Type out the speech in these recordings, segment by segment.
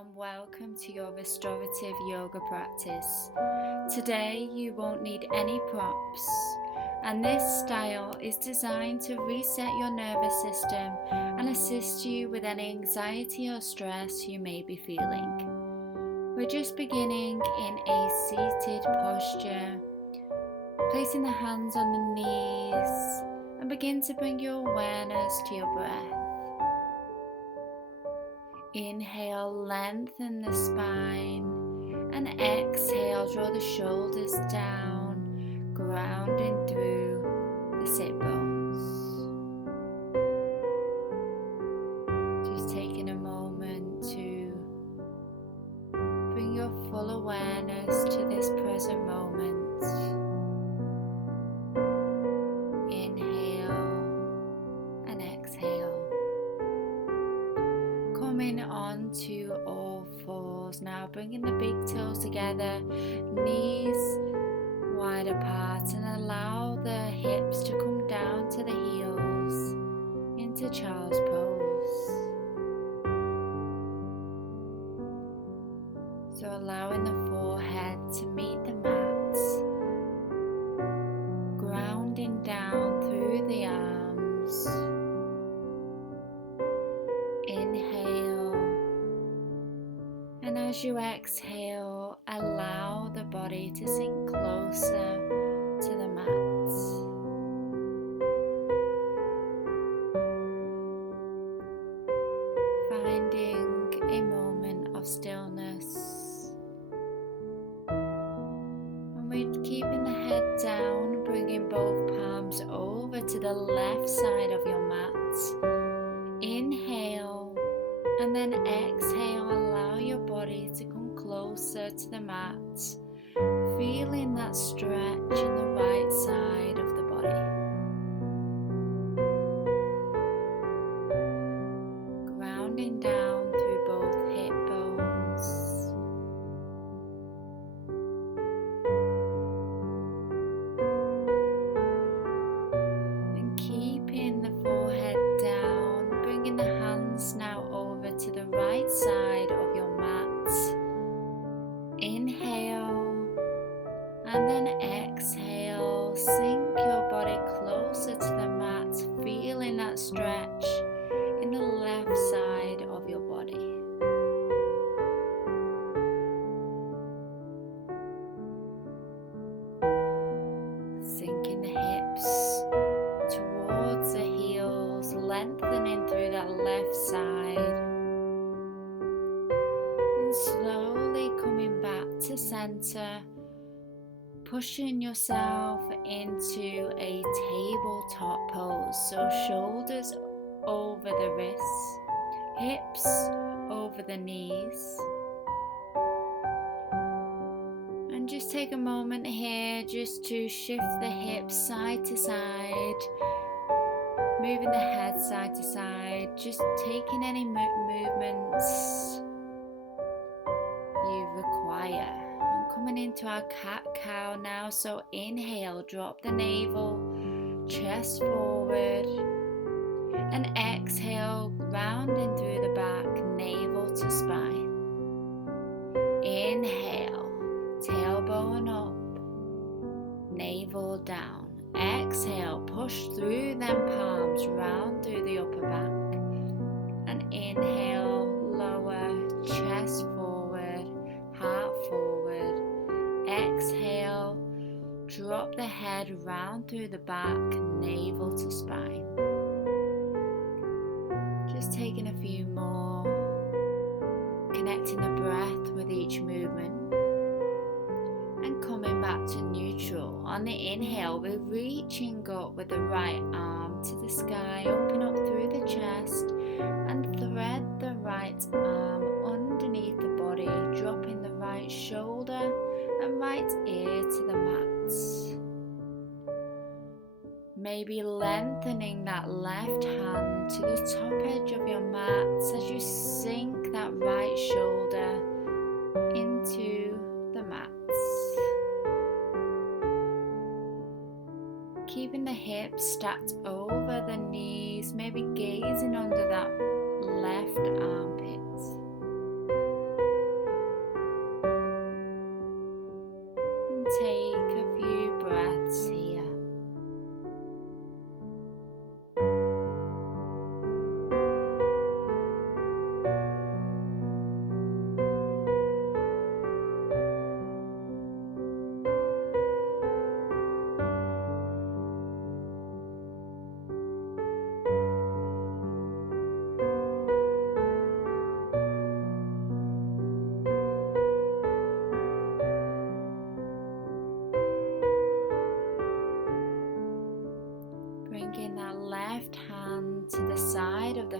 and welcome to your restorative yoga practice. Today you won't need any props, and this style is designed to reset your nervous system and assist you with any anxiety or stress you may be feeling. We're just beginning in a seated posture, placing the hands on the knees and begin to bring your awareness to your breath. Inhale, lengthen the spine, and exhale, draw the shoulders down, grounding through the sit bones. Just taking a moment to bring your full awareness to this present moment. Coming onto all fours now, bringing the big toes together, knees wide apart, and allow the hips to come down to the heels into child's pose. So allowing the forehead to meet the mat, grounding down through the arms. Inhale, and as you exhale, allow the body to sink closer to the mat. Finding a moment of stillness, and we're keeping the head down, bringing both palms over to the left side of your mat. Inhale, and then exhale, allow your body to come closer to the mat, feeling that stretch in the right side of the body. Grounding down through both hip bones. And keeping the forehead down, bringing the hands now over to the right side of your mat. Inhale, and then exhale, sink your body closer to the mat, feeling that stretch in the left side of your body. Sinking the hips towards the heels, lengthening through that left side, and slowly coming back to center, pushing yourself into a tabletop pose. So shoulders over the wrists, hips over the knees. And just take a moment here just to shift the hips side to side, moving the head side to side, just taking any movements you require. And coming into our cat-cow now, so inhale, drop the navel, chest forward, and exhale, rounding through the back, navel to spine. Inhale, tailbone up, navel down. Exhale, push through them palms, round through the upper back. And inhale, lower, chest forward, heart forward. Exhale, drop the head round through the back, navel to spine. Just taking a few more, connecting the breath with each movement. And coming back to neutral. On the inhale, we're reaching up with the right arm to the sky, open up through the chest, and thread the right arm underneath the body, dropping the right shoulder and right ear to the mat. Maybe lengthening that left hand to the top edge of your mat as you sink that right shoulder into the mat. Keeping the hips stacked over the knees, maybe gazing under that left armpit.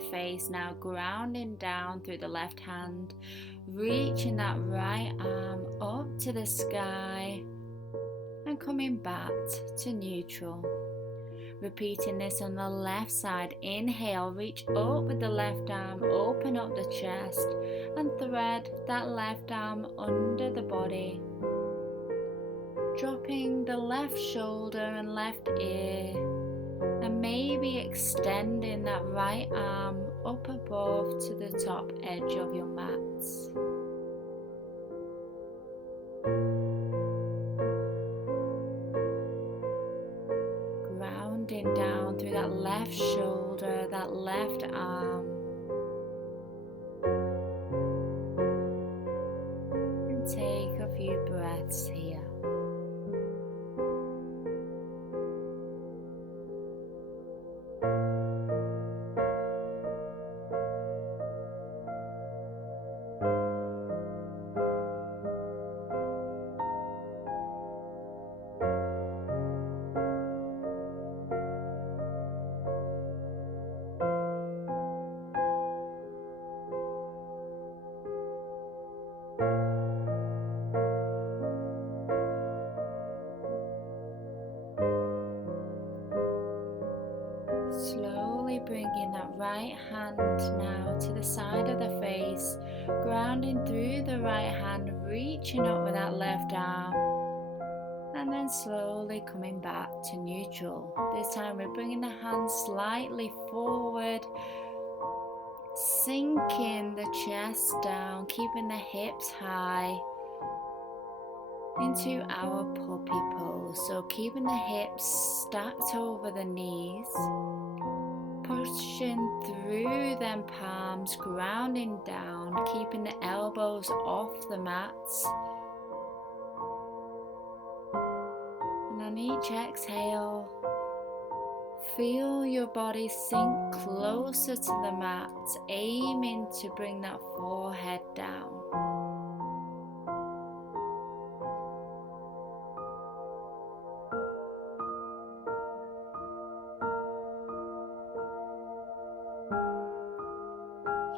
the face now, grounding down through the left hand, reaching that right arm up to the sky and coming back to neutral. Repeating this on the left side. Inhale, reach up with the left arm, open up the chest and thread that left arm under the body. Dropping the left shoulder and left ear, and maybe extending that right arm up above to the top edge of your mats. Grounding down through that left shoulder, that left arm. And take a few breaths here. Slowly bringing that right hand now to the side of the face, grounding through the right hand, reaching up with that left arm, and then slowly coming back to neutral. This time we're bringing the hands slightly forward, sinking the chest down, keeping the hips high, into our puppy pose. So keeping the hips stacked over the knees, pushing through them palms, grounding down, keeping the elbows off the mats. And on each exhale, feel your body sink closer to the mat, aiming to bring that forehead down.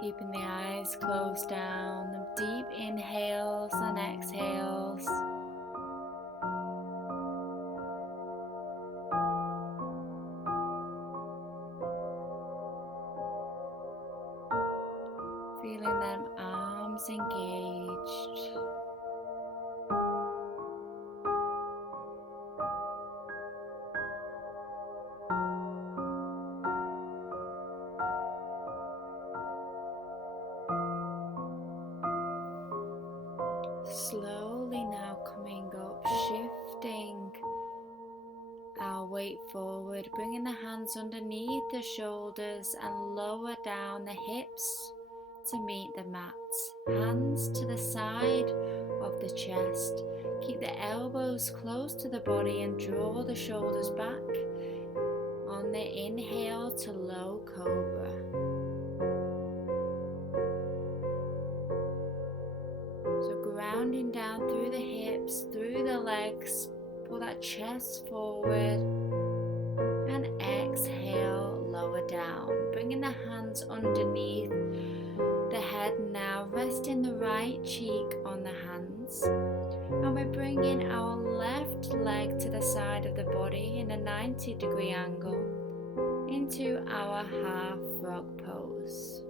Keeping the eyes closed down, deep inhales and exhales. Feeling them arms engaged. Slowly now coming up, shifting our weight forward, bringing the hands underneath the shoulders and lower down the hips to meet the mat. Hands to the side of the chest. Keep the elbows close to the body and draw the shoulders back. On the inhale to low cobra. Grounding down through the hips, through the legs, pull that chest forward and exhale, lower down. Bringing the hands underneath the head now, resting the right cheek on the hands. And we're bringing our left leg to the side of the body in a 90-degree angle into our half frog pose.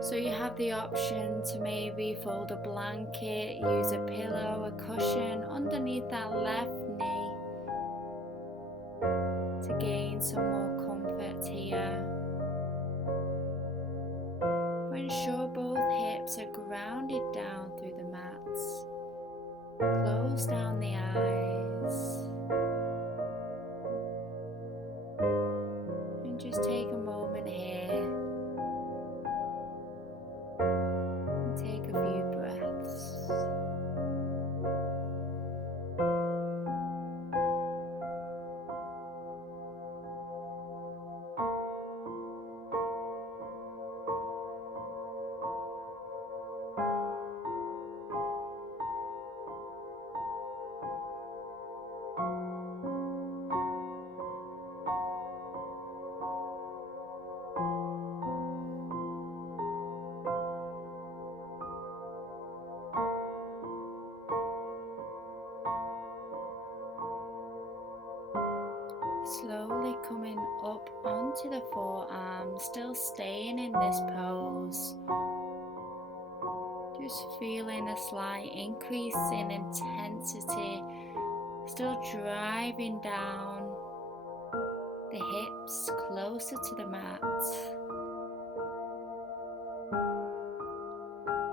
So you have the option to maybe fold a blanket, use a pillow, a cushion underneath that left knee to gain some more comfort here. But ensure both hips are grounded down through the mats. Close down the eyes. And just take a moment here. Take a few breaths. coming up onto the forearms, still staying in this pose. Just feeling a slight increase in intensity, still driving down the hips closer to the mat.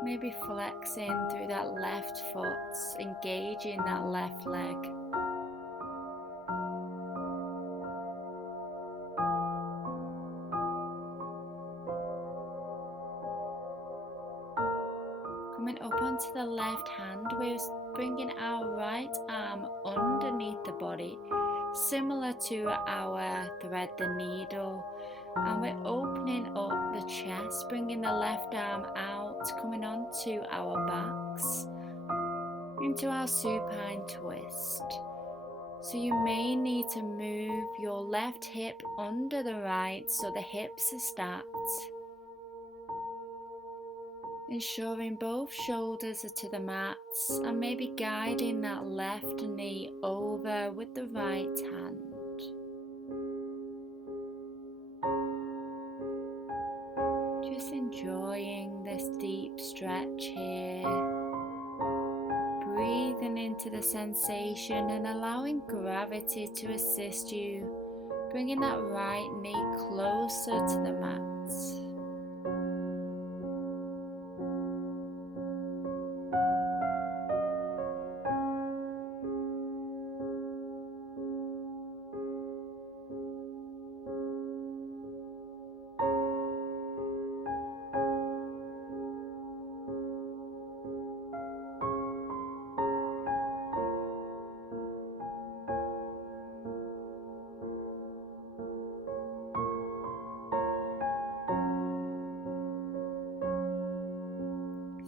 Maybe flexing through that left foot, engaging that left leg. Coming up onto the left hand, we're bringing our right arm underneath the body, similar to our thread the needle, and we're opening up the chest, bringing the left arm out, coming onto our backs, into our supine twist. So you may need to move your left hip under the right so the hips are stacked, ensuring both shoulders are to the mats, and maybe guiding that left knee over with the right hand. Just enjoying this deep stretch here. Breathing into the sensation and allowing gravity to assist you, bringing that right knee closer to the mat.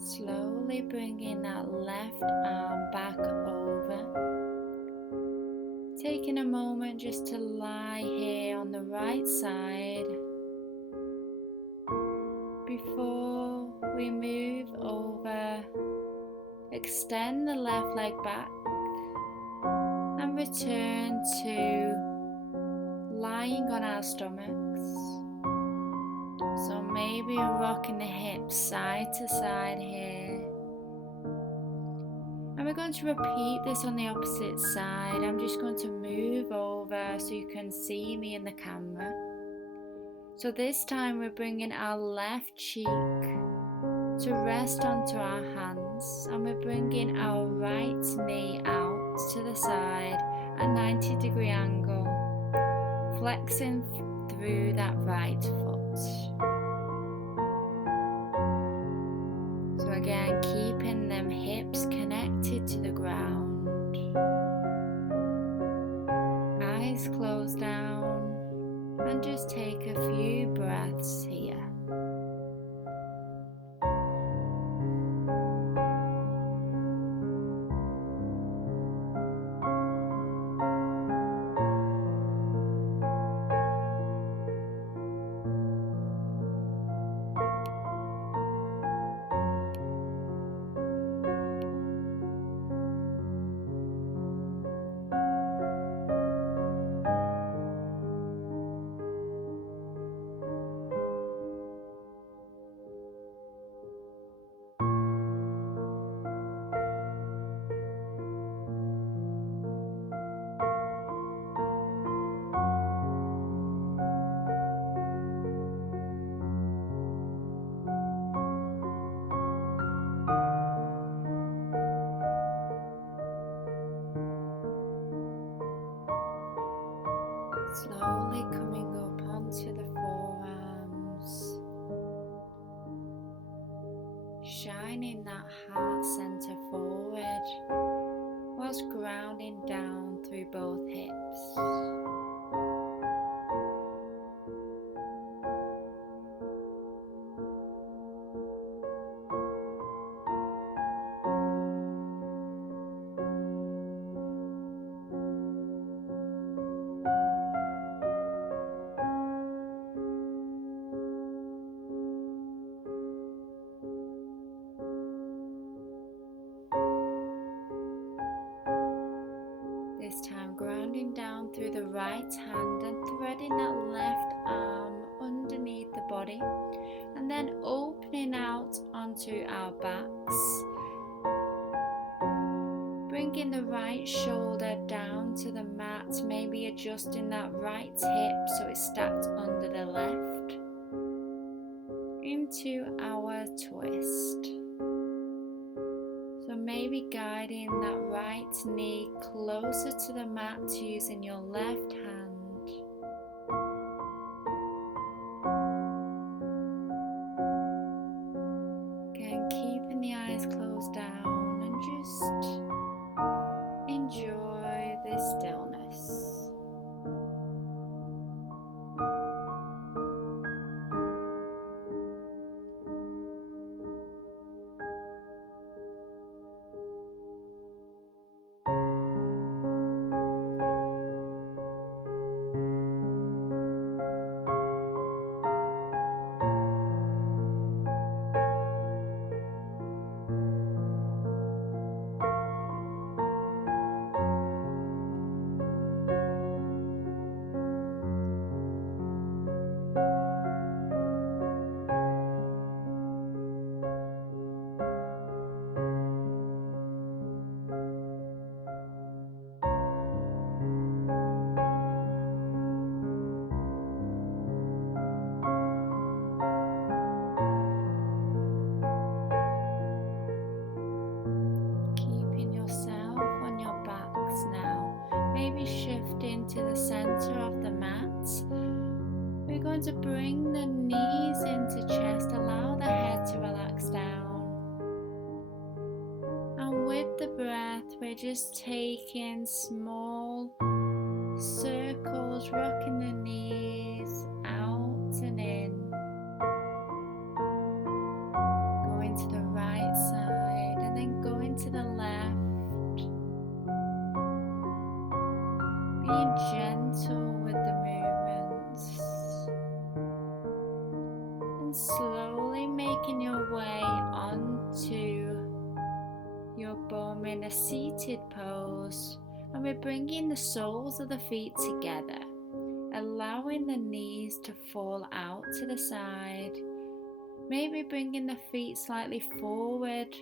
Slowly bringing that left arm back over. Taking a moment just to lie here on the right side before we move over. Extend the left leg back and return to lying on our stomachs. So maybe rocking the hips side to side here. And we're going to repeat this on the opposite side. I'm just going to move over so you can see me in the camera. So this time we're bringing our left cheek to rest onto our hands, and we're bringing our right knee out to the side at 90-degree angle, flexing through that right foot. So again, keeping them hips connected to the ground, eyes closed down, and just take a few breaths here. Slowly coming up onto the forearms, shining that heart center forward whilst grounding down through both hips. This time grounding down through the right to our backs. Bringing the right shoulder down to the mat, maybe adjusting that right hip so it's stacked under the left. Into our twist. So maybe guiding that right knee closer to the mat using your left hand. Again, keeping the eyes closed down and just enjoy this stillness. To the center of the mat. We're going to bring the knees into chest, allow the head to relax down. And with the breath, we're just taking small circles, rocking the knees out and in. Going to the right side and then going to the left. Being gentle with the movements and slowly making your way onto your bum in a seated pose, and we're bringing the soles of the feet together, allowing the knees to fall out to the side, maybe bringing the feet slightly forward.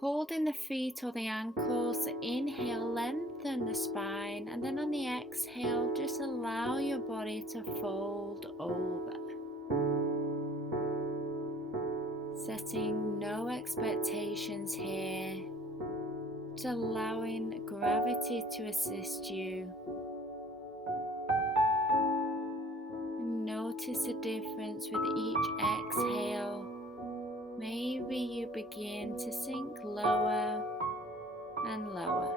Holding the feet or the ankles, inhale, lengthen the spine, and then on the exhale, just allow your body to fold over. Setting no expectations here, just allowing gravity to assist you. And notice the difference with each exhale. Maybe you begin to sink lower and lower.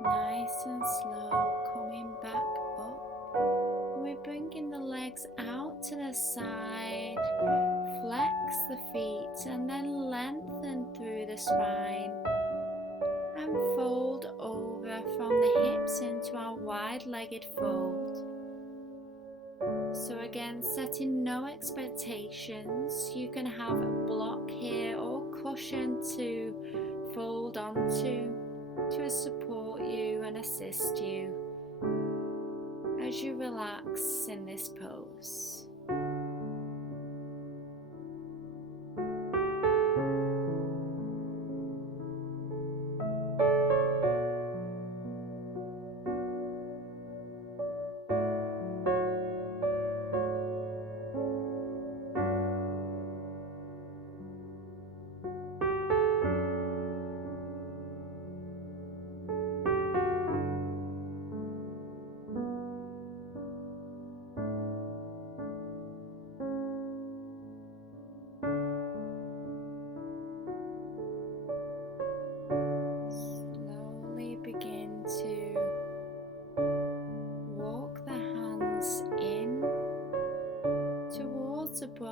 Nice and slow, coming back up. And we're bringing the legs out to the side, flex the feet, and then lengthen through the spine. And fold over from the hips into our wide-legged fold. So again, setting no expectations. You can have a block here or cushion to fold onto to support you and assist you as you relax in this pose.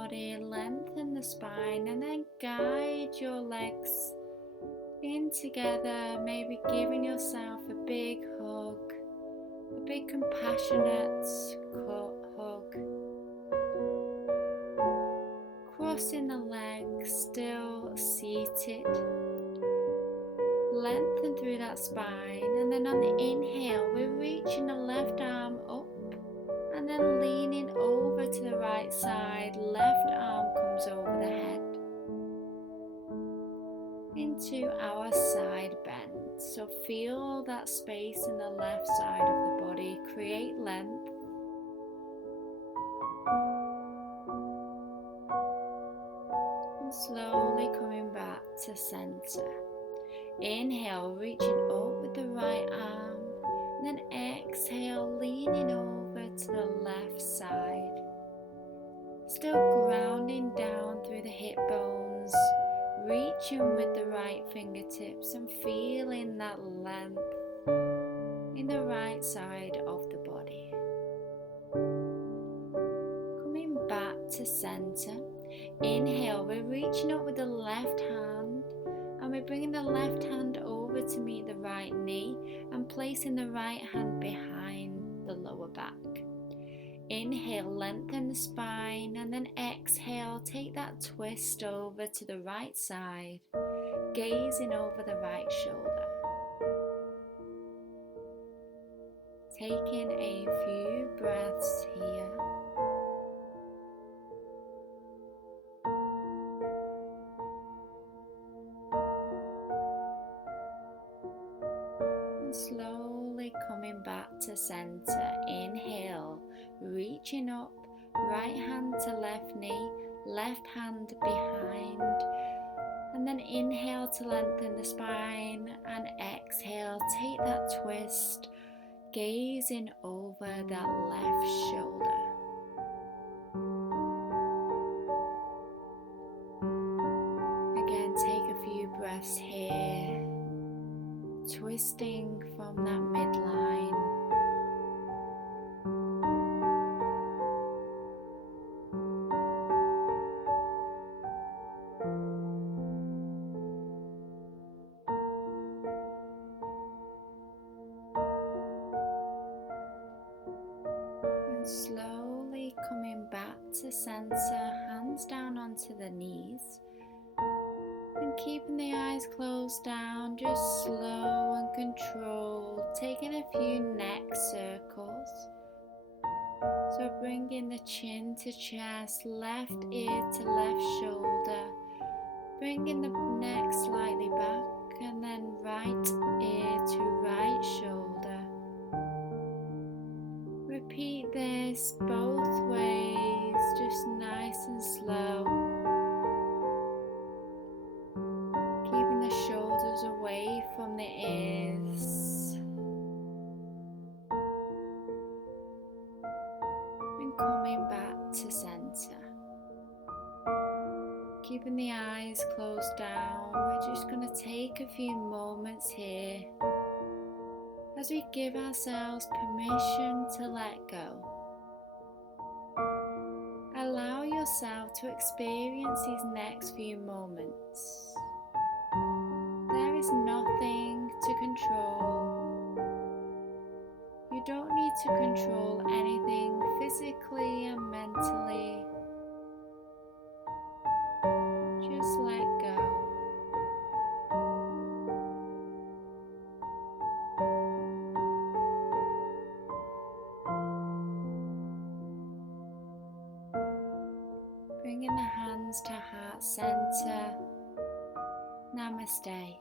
body, lengthen the spine, and then guide your legs in together, maybe giving yourself a big hug, a big compassionate hug. Crossing the legs, still seated. Lengthen through that spine, and then on the inhale, we're reaching the left arm up and then leaning over to the right side. Left arm comes over the head into our side bend. So feel that space in the left side of the body, create length. And slowly coming back to center. Inhale, reaching up with the right arm, and then exhale, leaning over to the left side. Still grounding down through the hip bones, reaching with the right fingertips and feeling that length in the right side of the body. Coming back to center. Inhale, we're reaching up with the left hand, and we're bringing the left hand over to meet the right knee and placing the right hand behind the lower back. Inhale, lengthen the spine, and then exhale, take that twist over to the right side, gazing over the right shoulder. Taking a few breaths here. Slowly coming back to center. Inhale, reaching up, right hand to left knee, left hand behind, and then inhale to lengthen the spine, and exhale, take that twist, gazing over that left shoulder. Again, take a few breaths here. Twisting from that midline. And slowly coming back to center, hands down onto the knees. And keeping the eyes closed down, just slow and controlled, taking a few neck circles. So bringing the chin to chest, left ear to left shoulder, bringing the neck slightly back, and then right ear to right shoulder. Repeat this both ways, just nice and slow. Shoulders away from the ears, and coming back to center. Keeping the eyes closed down, we're just going to take a few moments here as we give ourselves permission to let go. Allow yourself to experience these next few moments. There is nothing to control. You don't need to control anything physically and mentally. Just let go. Bringing the hands to heart center. Namaste.